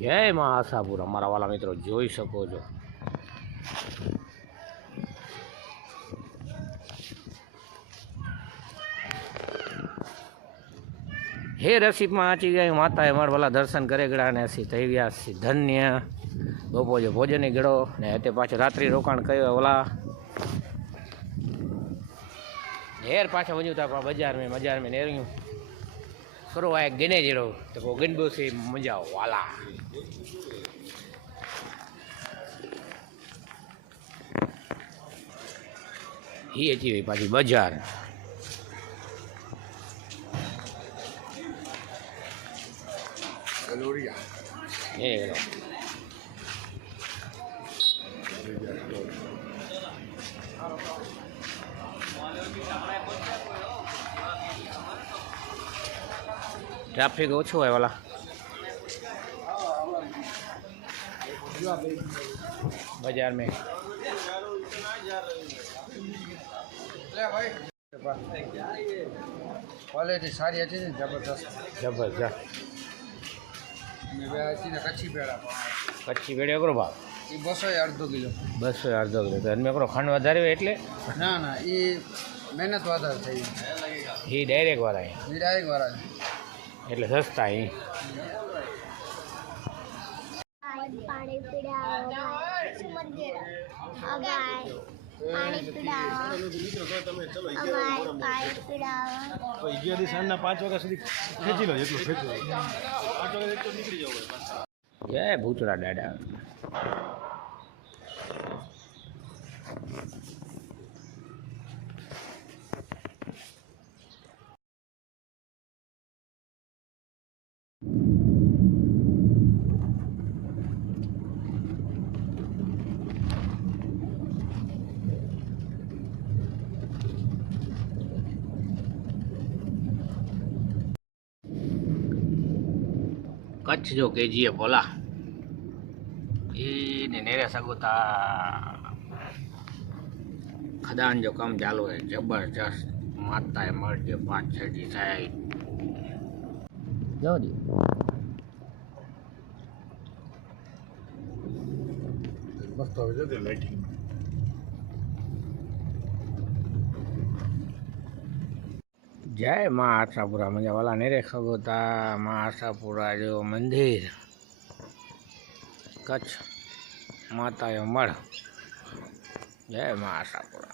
જય માં આશાપુર અમારા વાલા મિત્રો જોઈ શકો છો। हे रसिक में आची गई माता अमर वाला दर्शन करे गड़ा ने असी थी गया धन्य बपोजे भोजन गड़ो ने हते पाछो रात्रि रोकाण कयो ओला हेर पाछा वजू था बाजार में नेरियो करो आ गिने जड़ो तो गिनबो से मजा वाला ही अची गई पाछी बाजार ट्रैफिक ओछो है वाला बाजार में क्वालिटी सारी अच्छी है जबरदस्त जबरदस्त कच्ची भेड़ करो भाव 200 अर्धो किलो 200 अर्धो किलो तो एम करो खंड वधारे एटले ना ना ये मेहनत वाला थी ही डायरेक्ट वाला है ये डायरेक्ट वाला એટલે સસ્તા ही पानी पीड़ाओ पानी पीड़ाओ पानी पीड़ाओ 11 સાંજના 5 વાગ્યા સુધી ખેંચી લો એટલું ખેંચી લો 5 વાગે તો નીકળી જાવ પાછા જય ભૂતરા દાદા कच्छ जो केजीएफ बोला ये नेरे सगोता खदान जो काम चालू है जबरदस्त माता है मर के पाँच छठी साइड जाओ दी મસ્ત આવે છે લાઇટિંગ जय माँ आशापुरा मजा वाला नेरे खगोता माँ आशापुरा जो मंदिर कच्छ माता मढ़ जय माँ आशापुरा।